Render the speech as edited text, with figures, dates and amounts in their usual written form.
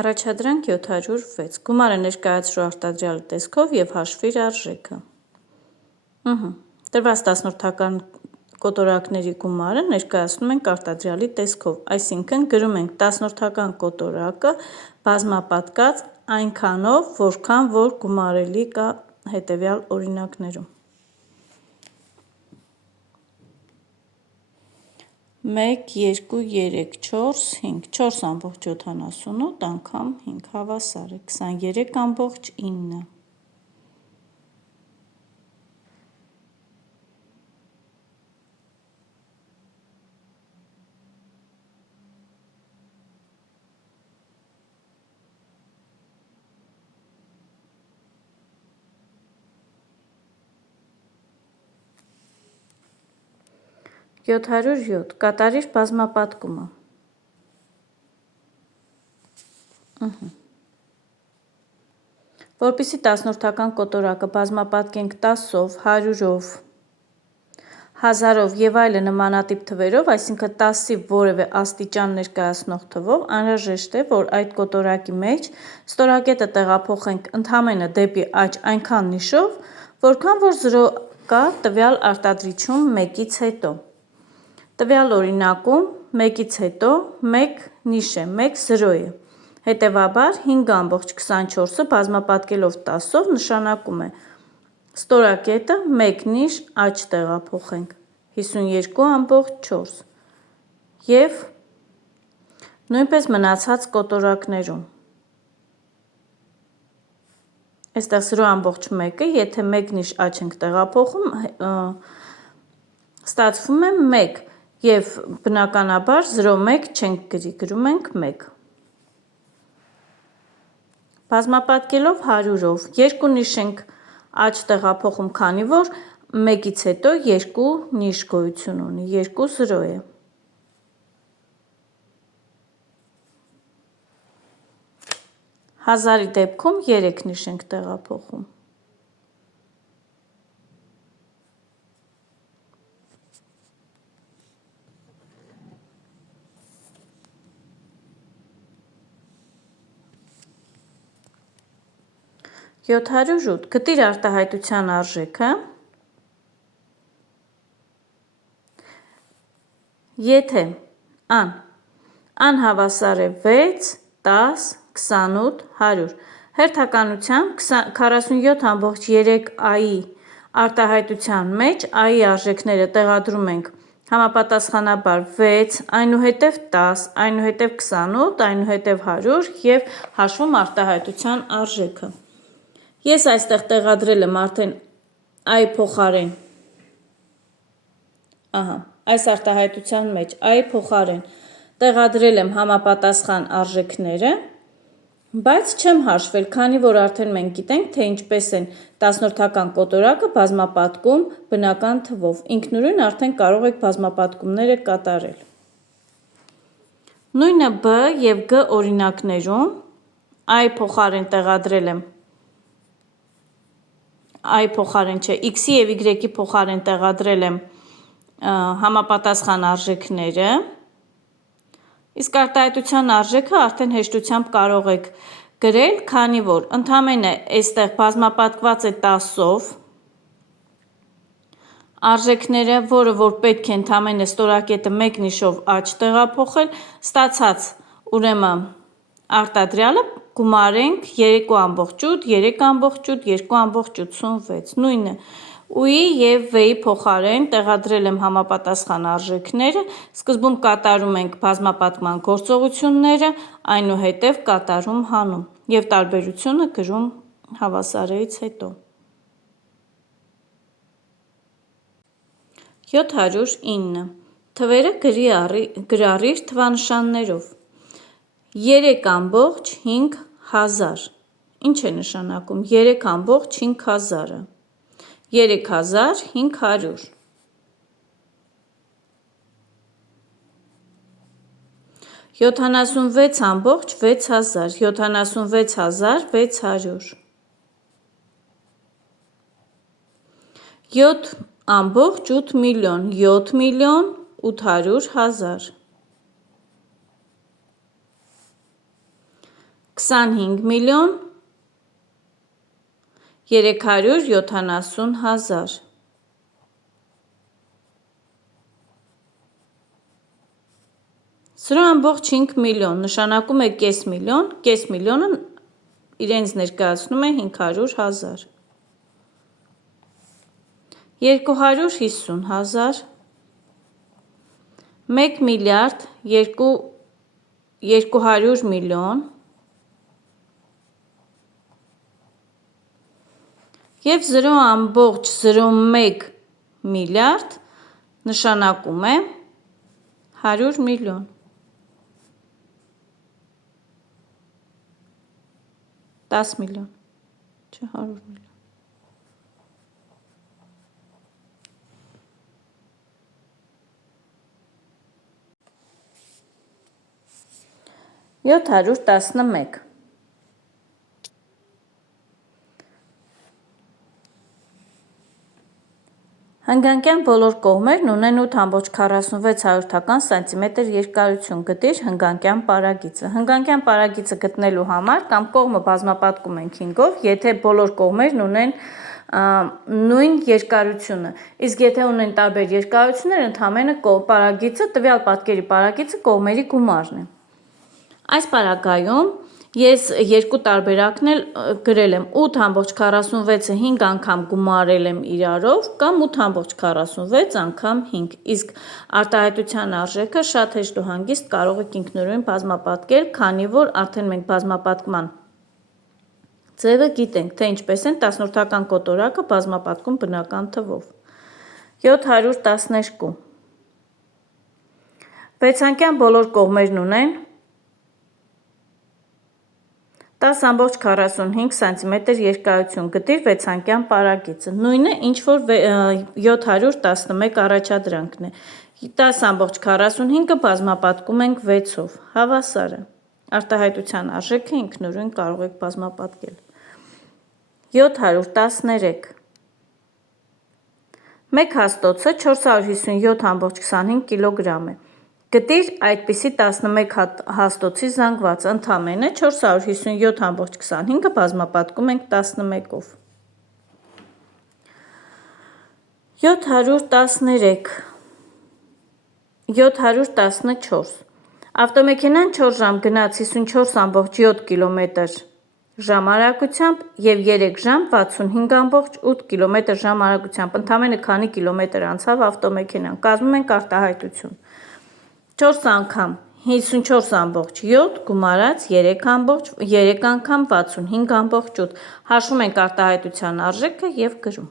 Առաջադրանք 706. Գումարը ներկայացրու արտադրյալի տեսքով և հաշվիր արժեքը։ Տրված տասնորդական կոտորակների գումարը ներկայացնում ենք արտադրյալի տեսքով, այսինքն գրում ենք տասնորդական կոտորակը բազմապատկած այնքանով, որքան որ գումարելի կա հետևյալ օրինակներում։ 1, 2, 3, 4, 5, 4,78 անգամ 5 հավասար է 23,9։ Յոթ հարյուր յոթ. Կատարիր բազմապատկումը։ Որպեսզի տասնորդական կոտորակը բազմապատկենք 10-ով, 100-ով, 1000-ով և այլն նմանատիպ թվերով, այսինքն 10-ի որևէ աստիճան ներկայացնող թվով, անհրաժեշտ է, որ այդ կոտորակի մեջ ստորակետը տեղափոխենք ընդամենը դեպի աջ այնքան նիշով, որքան որ 0 կա տվյալ արտադրիչում 1-ից հետո։ Տվյալ օրինակում 1-ից հետո 1 նիշ է, 1 0 է։ Հետևաբար 5,24-ը բազմապատկելով 10-ով նշանակում է ստորակետը 1 նիշ աջ տեղափոխենք 52,4 և նույնպես մնացած կոտորակներում։ Այստեղ 0,1-ը, եթե 1 նիշ աջ ենք տեղափոխում, ստացվում է 1 և բնականաբար 0,1 չենք գրի, գրում ենք 1։ Բազմապատկելով 100-ով, 2 նիշ ենք աջ տեղափոխում, քանի որ 1-ից հետո 2 նիշ գոյություն ունի, 2 0 է։ Հազարի դեպքում 3 նիշ ենք տեղափոխում։ Յոթ հարյուր ութ. Գտիր արտահայտության արժեքը, եթե ան հավասար է 6, 10, 28, 100։ Հերթականությամբ 47,3-ի արտահայտության մեջ i-ի արժեքները տեղադրում ենք համապատասխանաբար 6, այնուհետև 10, այնուհետև 28, այնուհետև 100 և հաշվում արտահայտության արժեքը։ Ես այստեղ տեղադրել եմ արդեն i փոխարեն, այս արտահայտության մեջ i փոխարեն տեղադրել եմ համապատասխան արժեքները, բայց չեմ հաշվել, քանի որ արդեն մենք գիտենք, թե ինչպես են տասնորդական կոտորակը բազմապատկում բնական թվով, ինքնուրույն արդեն կարող եք բազմապատկումները կատարել։ Նույնը b և g օրինակներում i փոխարեն տեղադրել եմ x-ի և y-ի փոխարեն տեղադրել եմ համապատասխան արժեքները, իսկ արտահայտության արժեքը արդեն հեշտությամբ կարող եք գրել, քանի որ ընդամենը այստեղ բազմապատկված է 10-ով արժեքները, որը որ պետք է ընդամենը ստորակետը 1 նիշով աջ տեղափոխել, ստացած ուրեմն արտադրյալը գումարենք 3,8, 3,8, 2,86, նույնը u-ի և v-ի փոխարեն տեղադրել եմ համապատասխան արժեքները, սկզբում կատարում ենք բազմապատկման գործողությունները, այնուհետև կատարում հանում և տարբերությունը գրում հավասարից հետո։ 709. Թվերը գրառիր թվանշաններով։ 3,5 հազար։ Ինչ է նշանակում 3,5 հազարը։ 3500։ 76,600, 76,600, 7,8 միլիոն, 7 միլիոն 800 հազար, 25 միլիոն 370 հազար։ Սրա ամբողջ 5 միլիոն, նշանակում է կես միլիոնը իրենց ներկայացնում է 500 հազար։ 250 հազար, 1 միլիարդ 200 միլիոն և 0.01 միլիարդ նշանակում է 100 միլիոն։ 10 միլիոն, չէ 100 միլիոն։ Յոթ հարյուր տասնմեկ, հնգանկյան բոլոր կողմերն ունեն 8.46 հարյուրթական սանտիմետր երկարություն, գտիր հնգանկյան պարագիծը։ Հնգանկյան պարագիծը գտնելու համար կամ կողմը բազմապատկում ենք 5-ով, եթե բոլոր կողմերն ունեն նույն երկարությունը, իսկ եթե ունեն տարբեր երկարություններ, ընդհանրապես պարագիծը, տվյալ պատկերի պարագիծը կողմերի գումարն է։ Այս պարագայում ես երկու տարբերակն էլ գրել եմ 8.46-ը 5 անգամ գումարել եմ իրարով կամ 8.46 անգամ 5, իսկ արտահայտության արժեքը շատ հեշտ ու հանգիստ կարող եք ինքնուրույն բազմապատկել, քանի որ արդեն մենք բազմապատկման ձևը գիտենք, թե ինչպես են տասնորդական կոտորակը բազմապատկում բնական թվով։ 712, վեցանկյան բոլոր կողմերն ունեն 10.45 սանտիմետր երկարություն, գտիր վեցանկյան պարագիծը, նույնը ինչ որ 711 առաջադրանքն է, 10.45-ը բազմապատկում ենք 6-ով, հավասարը, արտահայտության արժեքը ինքնուրույն կարող եք բազմապատկել։ 713, մեկ հաստոցը 457.25 կիլոգրամ է, գտիր այդպիսի 11 հաստոցի զանգվածը, ընդամենը 457.25-ը բազմապատկում ենք 11-ով։ 713, 714, ավտոմեքենան 4 ժամ գնաց 54.7 կիլոմետր ժամարակությամբ և 3 ժամ 65.8 կիլոմետր ժամարակությամբ, ընդամենը քանի կիլոմետր անցավ ավտոմեքենան, կազմում ենք արտահայտություն։ 4 անգամ 54.7 գումարած 3 անգամ 65.8, հաշվում ենք արտահայտության արժեքը և գրում։